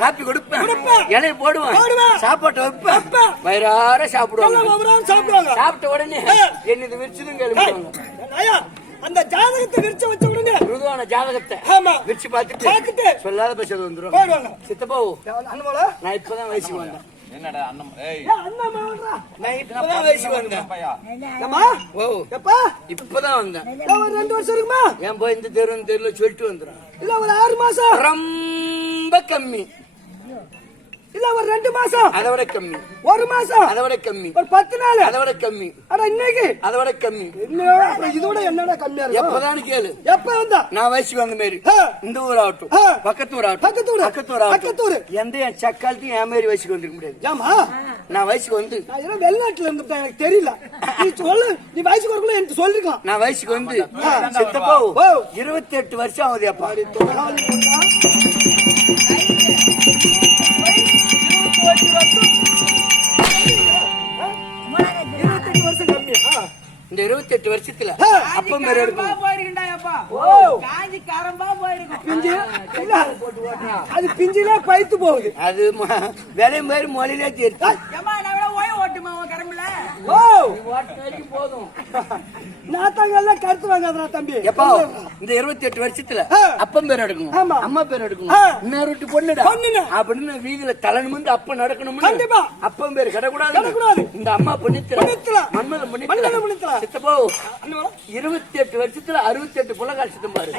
Copy கொடுப்பேன், இலையை போடுவேன், சாப்பாட்டை வைப்பேன், வயிறார சாப்பிடுவாங்க. சாப்பிட்ட உடனே என்ன விரிச்சதும் கேள்வி. அந்த ஜாதகத்தை விரிச்சு வச்ச உடனே மிருதுவான ஜாதகத்தை விரிச்சு பார்த்துட்டு சொல்லாத பேசுறது வந்துரும். சித்தப்பாவு நான் இப்பதான் வயசுக்கு வந்தேன். என்னடா அண்ணன் நான் இப்பதான் வயசுக்கு வந்தேன். இப்பதான் வந்தேன். 2 வருஷம் இருக்குமா? ஏன் போய் இந்த தெருல சொல்லிட்டு வந்துடும். இல்ல ஒரு 6 மாசம் ரொம்ப கம்மி. இல்ல ஒரு 2 மாசம் அதை விட கம்மி. 1 மாசம் அதை விட கம்மி. ஒரு 10 நாள் அதை விட கம்மி. அட இன்னைக்கு அதை விட கம்மி. இதோட என்னடா கம்மியா இருக்கு? எப்பதான் கேளு. எப்ப வந்தா? நான் வயசுக்கு வந்த மாதிரி இந்த ஊர் ஆகட்டும், பக்கத்து ஊர் ஆகட்டும், பக்கத்து ஊர் எந்த என் சக்காலத்தையும் என் மாதிரி வயசுக்கு வந்துருக்க முடியாது. ஏமா நான் வயசுக்கு வந்து வெளிநாட்டுல இருந்து எனக்கு தெரியல. நீ சொல்லு, நீ வயசுக்கு வரக்குள்ள எனக்கு சொல்லிருக்கலாம். நான் வயசுக்கு வந்து சித்தப்பா 28 வருஷம் ஆகுது. அப்பா இந்த 28 வருஷத்துல அப்பம் பேர் எடுக்கும். அது பிஞ்சிலே பைத்து போகுது. அது விலை மாதிரி மொழியிலே தெரியும். போதும் நாத்தாங்கெல்லாம் கருத்து வாங்காதா தம்பி. எப்பா இந்த 28 வருஷத்துல அப்பம் பேர் எடுக்கணும், அம்மா பேர் எடுக்கணும், இன்னொரு வீட்டு பொண்ணுடா அப்படின்னு வீதியில தலைநிமிர்ந்து அப்ப நடக்கணும். கண்டிப்பா அப்பம் பேர் கிடக்கூடாது. இந்த அம்மா பண்ணித்தல மண்மலம் பண்ணித்தல. சித்தப்போ 28 வருஷத்துல 68 புலகால் சித்தம் பாரு.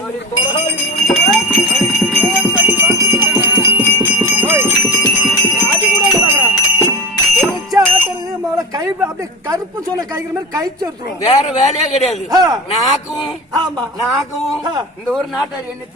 கை அப்படியே கருப்பு சொன்ன கைக்கிற மாதிரி கைச்சு எடுத்துருவோம். வேற வேலையே கிடையாது. நாக்கும் நாக்கும் இந்த ஒரு நாட்டார் என்ன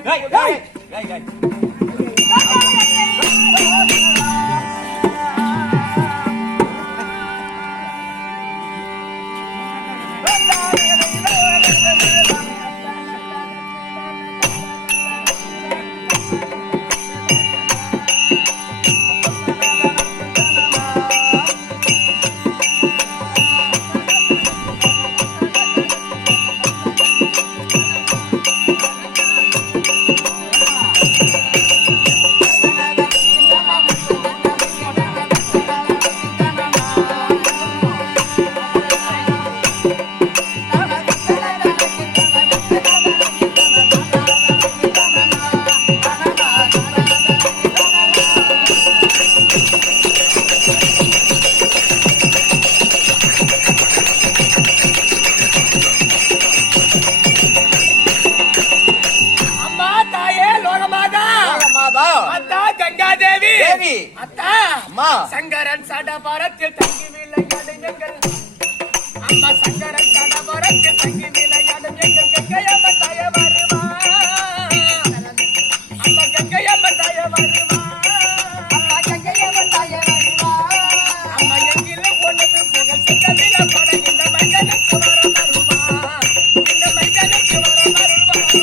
சங்கரன் சடபரத்தில் தங்கி விளையாடும் எங்கள் அம்மா. சங்கரன் சடபரத்தில் தங்கி விளையாடும் எங்கள் கங்கையம்ம தாய வருவா. அம்மா கங்கையம்ம தாய வருவா. அம்மா கங்கையம்ம தாய வருவா. அம்மா எங்கில பொண்ணுக்கு புகழ் சித்தமில பட இந்த மைதனுக்கு வர வருவா. இந்த மைதனுக்கு வர வருவா.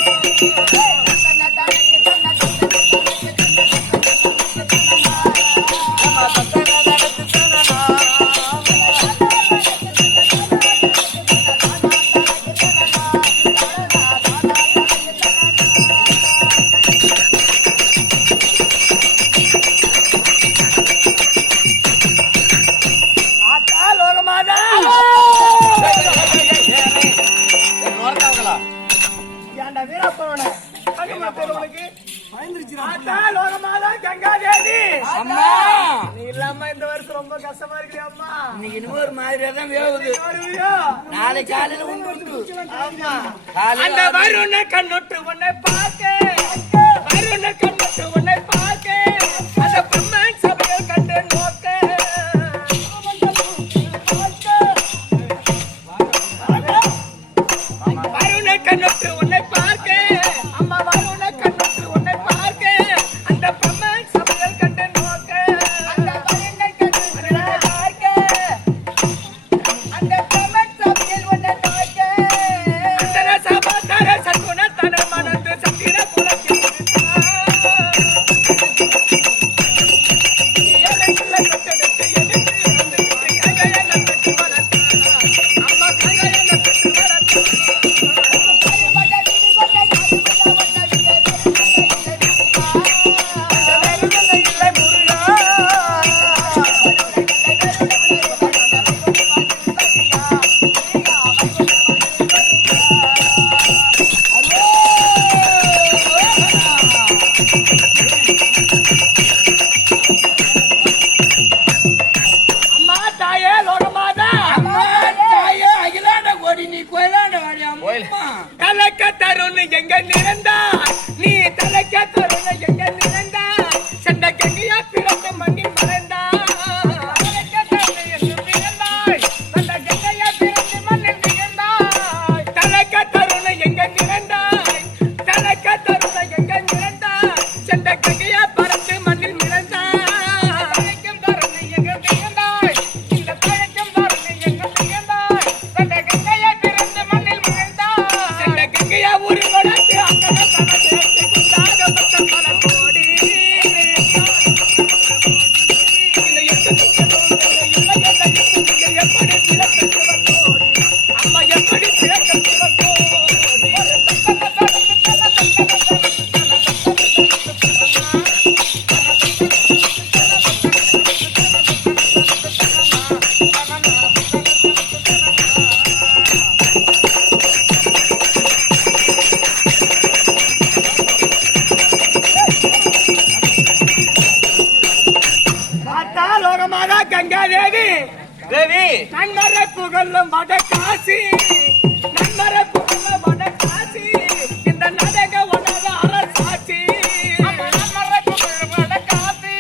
இன்னொரு மாதிரியாதான் வேவுது. நாளை காலையில அந்த வருண கண்ணுட்டு உன்னை பார்க்க, வருண கண்ணுட்டு உன்னை பார்க்க, அந்த பிரம்மன் சபையில் கண்டு நோக்க, வருண கண்ணுட்டு உன்னை பார்க்க, அம்மா வருண கண்ணுட்டு உன்னை பார்க்க, அந்த பிரம்மன் சபையில் கண்டு நோக்க, அந்த வருண கண்ணுட்டு உன்னை பார்க்க, அந்த பிரம்மன் சபையில் உன்னை நோக்க, அந்த சபாதார சத்குண தன மனது சந்திர குல தலைக்க தருண் எங்க நிறந்தா நீ தலைக்க தருண் எங்க நிறந்தா செண்ட கங்கையா பிறந்த மண்ணி மறந்தா தலைக்க தருண் என்று பிறந்தாய் செண்ட கங்கையா பிறந்த மண்ணி நிறந்தாய் தலைக்க தருண் எங்க நிறந்தாய் தலைக்க தருண் எங்க நிறந்தாய் செண்ட கங்கையா பறந்து மண்ணில் மிதந்தாய் தலைக்கும் தருண் எங்க நிறந்தாய் இந்த தலைக்கும் தருண் எங்க நிறந்தாய் செண்ட கங்கையா பிறந்த மண்ணில் மிதந்தாய் செண்ட கங்கையா ஊரி கொடத்து அக்கட தனது குண்டாக பத்த பல கோடி இந்த எப்படி பிறக்க அம்மா எப்படி பிறக்க லோகமாக கங்கா தேவி தேவி நன்மர புகழும் வட காசி நன்மர புகழும் வட காசி இந்த நடக உணவு அரசாட்சி நன்மர புகழும் வட காசி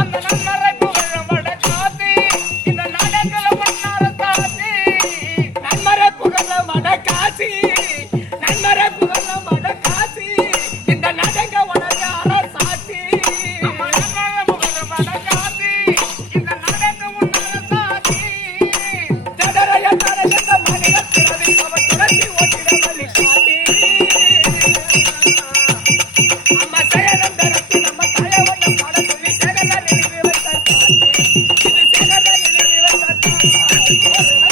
அந்த நன்மர புகழும் வட காசி இந்த நடக அரசாட்சி நன்மர புகழும் வட காசி நன்மர புகழும் வட காசி இந்த நடக உணவு அரசாட்சி நன்மர புகழும் வட காசி இந்த நடக அரசாட்சி தடரைய தடரைய மனித பிறவி அவன் துரத்தி ஓட்டிட வழி காட்டி அம்மா சயனம் தரத்தி நம்ம தலைவண்ண பாட சொல்லி சேகர நினைவு வைத்தார் இது சேகர நினைவு வைத்தார்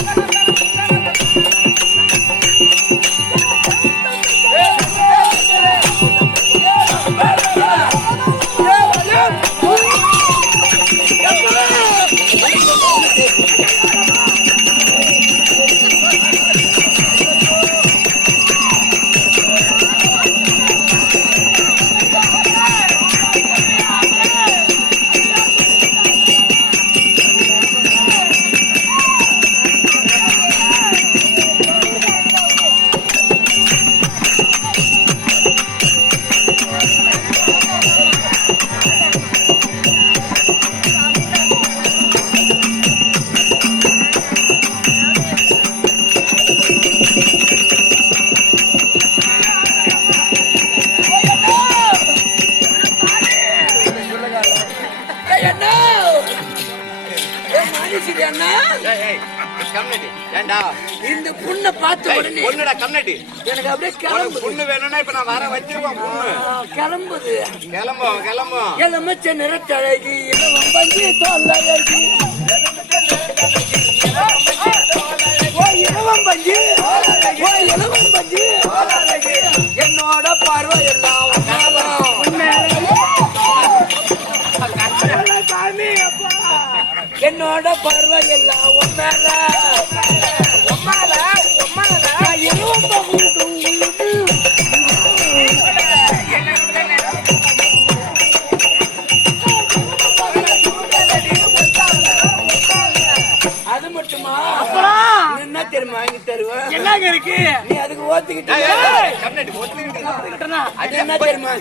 இந்த பொண்ணை பார்த்த உடனே பொண்ணுடா கம்னட்டி எனக்கு அப்படியே கிளம்புது பொண்ணு வேணும்னா இப்ப நான் வர வச்சிருவோம் பொண்ணு கிளம்புது கிளம்பும் எலுமிச்ச நிறத்தழகி இளவம் பஞ்சு தொல்லையழகி ஓ இளவம் பஞ்சு ஓ இளவம் பஞ்சு என்னோட பார்வை எல்லாம் என்னோட பார்வை எல்லாம் உன்னால இளவம் அது மட்டுமா என்ன தெரியுமா வாங்கி தருவேன் என்னங்க இருக்கு நீ அதுக்கு ஓத்துக்கிட்டு அது என்ன தெரியுமா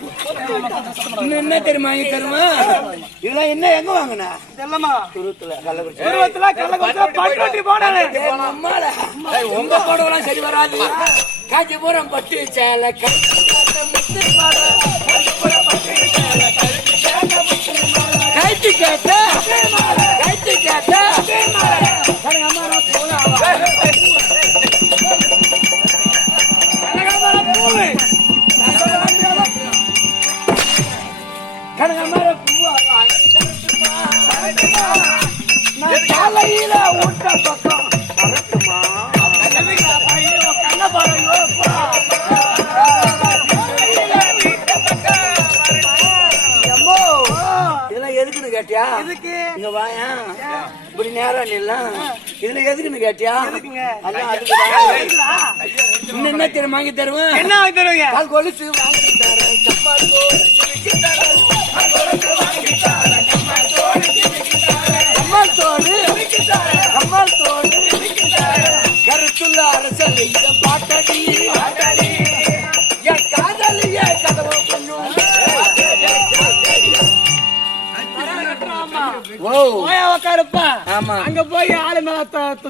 இன்னும் என்ன தெரியுமா வாங்கி தருமா இதெல்லாம் என்ன எங்க வாங்கினா செல்லம்மா துருத்துல கள்ளக்குறிச்சி பருவத்துல கள்ளக்குறிச்சி பட்டுட்டி போனாரு அம்மால உங்க போடவெல்லாம் சரி வராது காஞ்சிபுரம் பட்டு சேலை கைத்து கேட்ட கைத்து கேட்ட கனகமர பூவா நான் காலையில ஊட்ட பக்கம் வரட்டுமா கண்ண பாருங்க இதெல்லாம் எதுக்குன்னு கேட்டியா எதுக்கு இங்க வாயா இப்படி நேரம் நில்லாம் இதுல எதுக்குன்னு கேட்டியா அதான் அதுக்கு இன்னும் என்ன தெரியும் வாங்கி தருவேன் என்ன வாங்கி தருவீங்க கால் கொலுசு வாங்கி தரேன் சப்பால் கம்மல் தோடு கம்மல் தோடு கருத்துள்ள அரசல் இந்த பாட்டடி போயா உக்காருப்பா. ஆமா. அங்க போய் ஆளு மேல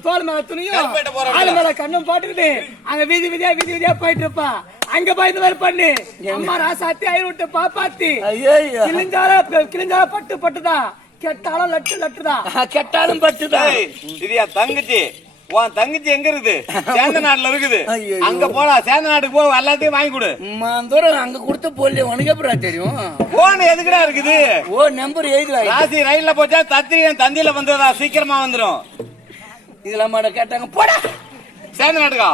தோல் மேல துணியும் கருப்பேட்டை போறோம். ஆளு மேல கண்ணும் போட்டுக்கிட்டு அங்க வீதி வீதியா போயிட்டு இருப்பா. அங்க போய் இந்த மாதிரி பண்ணு அம்மா ராசாத்தி ஆயிரம் விட்டு பாப்பாத்தி ஐயோ கிழிஞ்சால பட்டுதான் கெட்டாலும் லட்டுதான். கெட்டாலும் பட்டுதான். இது என் தங்கச்சி. உன் தங்கச்சி எங்க இருக்குது? சேந்த நாட்டுல இருக்குது. ஐயோ. அங்க போலாம். சேந்த நாட்டுக்கு போ, எல்லாத்தையும் வாங்கி கொடு. தூரம் அங்க கொடுத்த போல உனக்கு எப்படா தெரியும்? போன் எதுக்குடா இருக்குது? ஓ நம்பர் எழுதி ராசி ரயில்ல போச்சா தத்திரி என் தந்தியில வந்துடா, சீக்கிரமா வந்துடும். இதுல மாட கேட்டாங்க போடா சேந்த நாட்டுக்கா?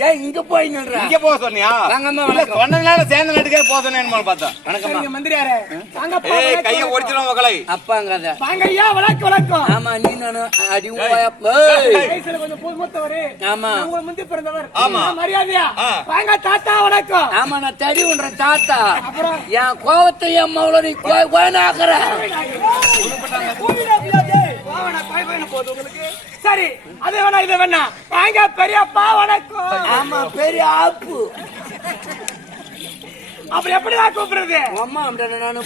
டேய் இங்க போய் நில்றா. இங்க போக சொன்னியா? வாங்கம்மா, இல்ல, வணக்கம். சொன்னதுனால சேந்த நாட்டுக்கே போக சொன்னேன்னு பார்த்தா. வணக்கம்மா. மந்திரியாரே வாங்கப்பா. ஏய், கைய ஒடிச்சிரும் மகளை. அப்பாங்காத. வாங்க ஐயா, வணக்கம். ஆமா நீ நானு அடி ஏய். வயசுல கொஞ்சம் மூத்தவரு. ஆமா. உங்க முந்தி பிறந்தவர். ஆமா. மரியாதையா வாங்க தாத்தா வணக்கம். ஆமா நான் தடி உன்ற தாத்தா. அப்புறம் என் கோவத்தை என் மவுள நீ கோயனாக்குற. போது உங்களுக்கு சரி அது வேணா இது வேணா வாங்க பெரியப்பா வணக்கம். ஆமா பெரிய ஆப்பு. அப்படி எப்படிதான் கூப்பிடுறது? அம்மா நானு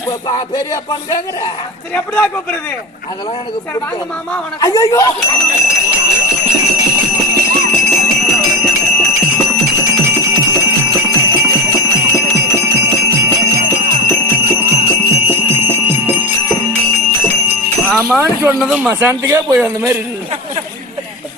பெரிய அப்பான்னு கேக்குறேன். சரி எப்படிதான் கூப்பிடுறது? அதெல்லாம் எனக்கு சரி வாங்க மாமா வணக்கம். ஐயோ ஆமான்னு சொன்னதும் மசானத்துக்கே போய் அந்த மாதிரி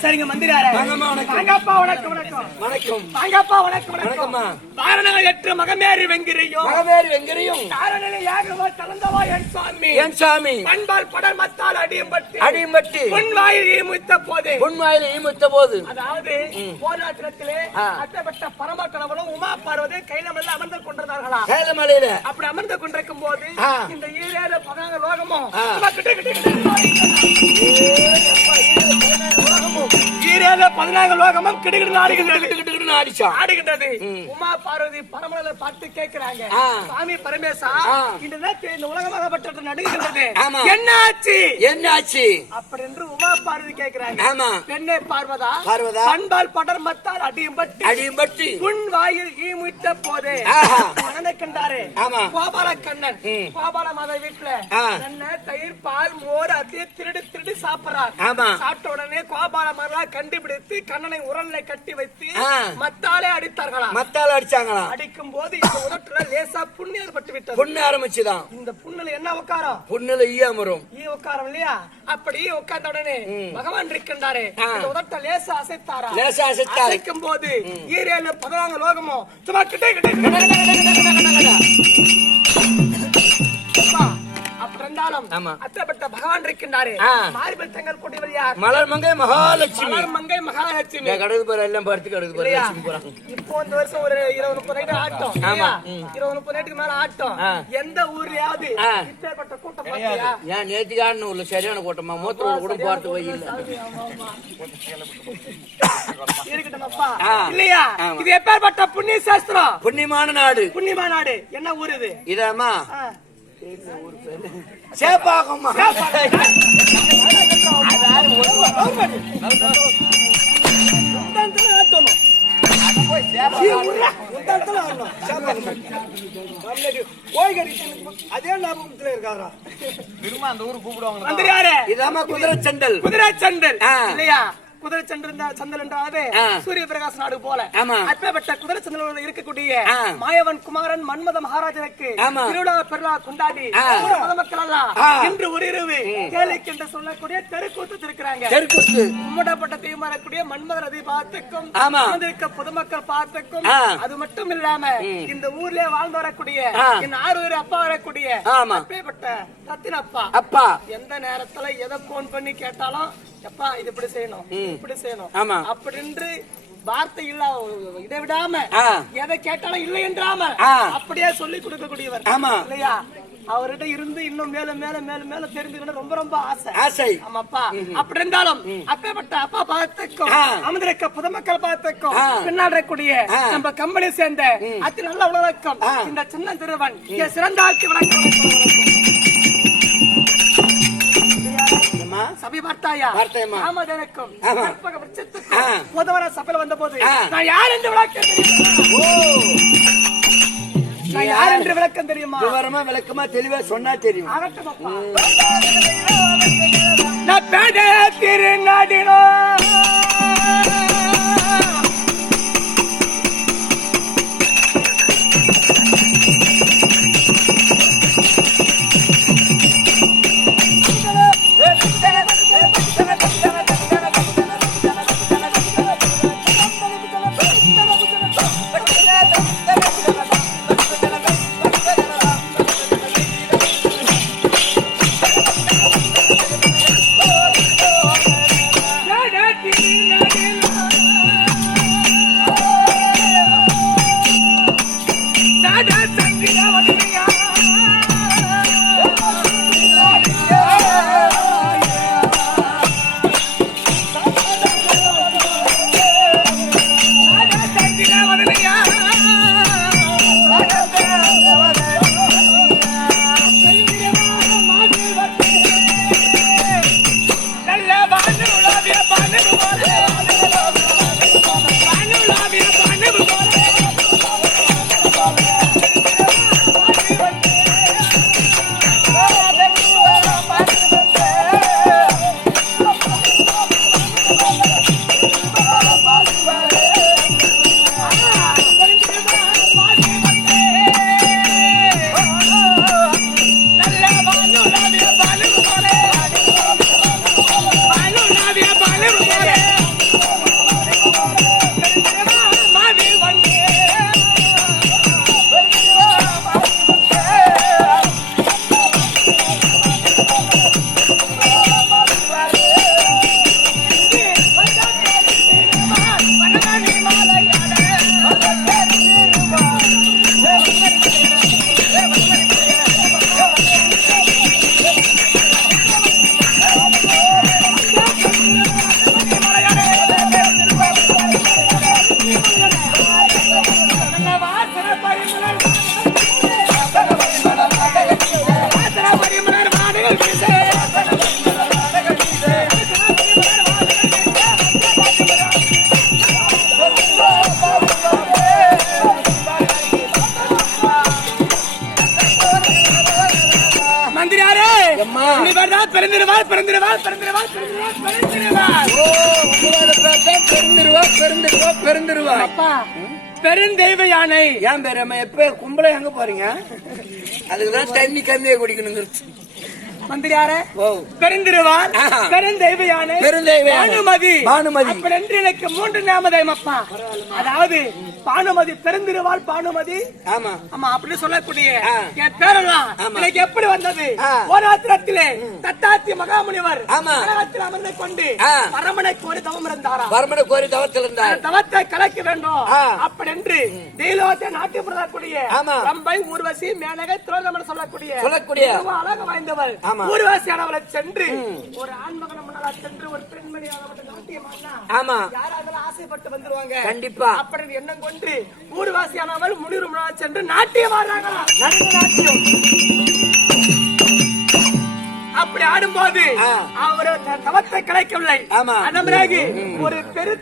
சரிங்க மந்திரியாரே வாங்கம்மா, வணக்கம். வாங்கப்பா வணக்கம். வணக்கம். வாங்கப்பா வணக்கம். வணக்கம்மா. வாரணங்கள் எற்று மகமேறி வெங்கிரியும் மகவேறு வெங்கரியும் காரணனை யாகவா தளந்தவா என் சுவாமி என் சாமி பண்பால் படர் மத்தால் அடியும்பட்டு அடிமட்டி பொன்வாயில் ஈமுத்த போது பொன்வாயில ஈமுத்த போது அதாவது போராட்டத்திலே அத்தப்பட்ட பரம கணவனும் உமா பார்வதி கைலமல்ல அமர்ந்து கொண்டிருந்தார்களா? சேலமலையில அப்படி அமர்ந்து கொண்டிருக்கும் போது ஆ. இந்த ஈரேழு 14 லோகமும் ஆ. ஈரேழு 14 லோகமும் கிடுகிடு அடிச்சான். ஆடுகின்றது. உமா பார்வதி பரமலை பார்த்து கேட்கிறாங்க, ஆ. சாமி பரமேசா ஆ. இந்த நேரத்தில் இந்த உலகமாகப்பட்ட நடுகின்றது ஆமா. என்னாச்சு என்னாச்சு அப்படி என்று உமா பார்வதி கேட்கிறாங்க. ஆமா. பெண்ணே பார்வதா பார்வதா. பண்பால் படர் மத்தால் அடியும்பட்டு அடிமட்டி புன் வாயில் ஈமுத்த போதே ஆஹா. கண்டாரு ஆமா. கோபால கண்ணன் கோபால மாத வீட்டுல ஆ. நல்ல தயிர் பால் மோர் அப்படியே திருடி சாப்பிடுறார். ஆமா. சாப்பிட்ட உடனே கோபால மரம் கண்டுபிடித்து கண்ணனை உரல்ல கட்டி வைத்து ஆ. மத்தாலே அடித்தார்களா? மத்தால அடிச்சாங்களா? அடிக்கும் போது இந்த உதட்டுல லேசா புண்ணு ஏற்பட்டு விட்டது. புண்ணு ஆரம்பிச்சுதான். இந்த புண்ணுல என்ன உட்காரம்? புண்ணுல ஈயாமரும் ஈ உட்காரம் இல்லையா? அப்படி உட்கார்ந்த உடனே பகவான் இருக்கின்றாரே இந்த உதட்ட லேசா அசைத்தாரா? லேசா அசைத்தாரு. அசைக்கும் போது ஈரேழு 14 லோகமும் சும்மா கிட்டே அப்படி இருந்தாலும் ஆமா. அத்தப்பட்ட பகவான் இருக்கின்றாரே ஆ. மார்பில் தங்கள் கொடிவர் யார்? மலர் மங்கை மகாலட்சுமி. மலர் மங்கை மகாலட்சுமி. கடவுள் பேர் எல்லாம் படுத்து கடவுள் பேர் இல்லையா? லட்சுமி போறாங்க. இப்போ இந்த வருஷம் ஒரு 20-30 நைட்டு ஆட்டம். ஆமா. 20-30 நைட்டுக்கு மேல ஆட்டம். ஆ. எந்த ஊர்லயாவது ஆ. இப்பேற்பட்ட கூட்டம் பார்த்தியா? ஏன் நேத்திக்காரன்னு உள்ள சரியான கூட்டமா மூத்த கூட போறது போய் இல்ல. இருக்கட்டும் அப்பா. ஆ. இல்லையா? ஆமா. இது எப்பேற்பட்ட புண்ணிய சாஸ்திரம்? புண்ணியமான நாடு. புண்ணியமா நாடு. என்ன ஊர் இது? இதாமா ஆ. சேப்பாக்கம்மா. அதே ஞாபகத்துல இருக்காரா? திரும்ப அந்த ஊருக்கு கூப்பிடுவாங்க. மந்திரியாரே, இதாமா குதிரை சண்டல். குதிரை சண்டல். ஆ. இல்லையா? குதிரை சந்தல் என்றாவது ஆ. சூரிய பிரகாச நாடு போல. ஆமா. அப்பேற்பட்ட குதிரை சந்தல் இருக்கக்கூடிய ஆ. மாயவன் குமாரன் மன்மத மகாராஜனுக்கு ஆமா. திருவிழா பெருளா கொண்டாடி ஆ. ஊர் பொதுமக்கள் எல்லாம் ஆ. இன்று ஒரு இரவு கேளிக்கு என்று சொல்லக்கூடிய தெருக்கூத்து இருக்கிறாங்க. தெருக்கூத்து. உம்மடப்பட்ட தீர்மானக்கூடிய மன்மத நதி பார்த்துக்கும் ஆமா. இருக்க பொதுமக்கள் பார்த்துக்கும் ஆ. அது மட்டும் இல்லாம இந்த ஊர்ல வாழ்ந்து வரக்கூடிய ஆ. என் 6 அப்பா வரக்கூடிய ஆமா. அப்பேற்பட்ட ரத்தினப்பா அப்பா. எந்த நேரத்துல எதை போன் பண்ணி கேட்டாலும் எப்பா இது இப்படி செய்யணும் இப்படி செய்யணும் ஆமா. அப்படின்னு வார்த்தை இல்ல இதை விடாம ஆ. எதை கேட்டாலும் இல்லை என்றாம ஆ. அப்படியே சொல்லி கொடுக்கக்கூடியவர். ஆமா. இல்லையா? அவர்கிட்ட இருந்து இன்னும் மேல மேல மேல மேல தெரிஞ்சுக்கணும் ரொம்ப ரொம்ப ஆசை. ஆசை. ஆமாப்பா. அப்படி இருந்தாலும் அப்பேற்பட்ட அப்பா பார்த்துக்கும் ஆ. அமர்ந்திருக்க பொதுமக்கள் பார்த்துக்கும் ஆ. பின்னால் இருக்கக்கூடிய ஆ. நம்ம கம்பெனி சேர்ந்த அத்தி நல்ல உலகம் ஆ. இந்த சின்ன திருவன் சிறந்தாட்சி வணக்கம். சபை பார்த்தாயா? பார்த்தேம்மா. ராமதனுக்கும் ஆமா. கற்பக விருட்சத்துக்கும் ஆ. முதவர சபையில வந்த போது ஆ. நான் யார் என்று விளக்கம் தெரியுமா? நான் யார் என்று விளக்கம் தெரியுமா? விவரமா விளக்கமா தெளிவா சொன்னா தெரியும். ஆகட்டும் அப்பா. திருநாடினோ பிறந்திருவாள் பிறந்திருவாள் பிறந்திருவாள் பிறந்திருவாள் பெருந்திருவா அப்பா பெருந்தெய்வ யானை ஏன் பேரு எப்ப கும்பல எங்க போறீங்க? அதுக்குதான் தண்ணி கம்மியா குடிக்கணுங்க. மந்திரியாரே ஓ பெருந்திருவாள் பெருந்தெய்வ யானை பெருந்தெய்வ யானை பானுமதி அப்படி என்று எனக்கு 3 நாமதேயம் அப்பா. அதாவது பானுமதி பெருந்திருவாள் பானுமதி. ஆமா ஆமா அப்படி சொல்லக்கூடிய என் பேரெல்லாம் எனக்கு எப்படி வந்தது? ஓராத்திரத்திலே தத்தாத்தி மகாமுனிவர் அமர்ந்து கொண்டு பரமனை கோரி தவம் இருந்தாரா? பரமனை கோரி தவத்தில் இருந்தார். தவத்தை கலைக்க வேண்டும் அப்படி என்று தெய்வத்தை நாட்டி சொல்லக்கூடிய ரம்பை ஊர்வசி மேனகை துரோதமன் சொல்லக்கூடிய அழகு வாய்ந்தவர் ஊர்வசியானவளை சென்று ஒரு ஆண்மகன் முன்னால சென்று ஒரு பெண்மணி ஆமா யாராவது ஆசைப்பட்டு வந்துருவாங்க கண்டிப்பா. அப்படி எண்ணம் கொண்டு ஊர்வாசியானவள் முனிவர் முன்னால சென்று நாட்டியம் ஆடுறாங்களா? நாட்டியம் அப்படி ஆடும்போது அவர் தவத்தை கலைக்கவில்லை. அந்த பிறகு ஒரு பெரு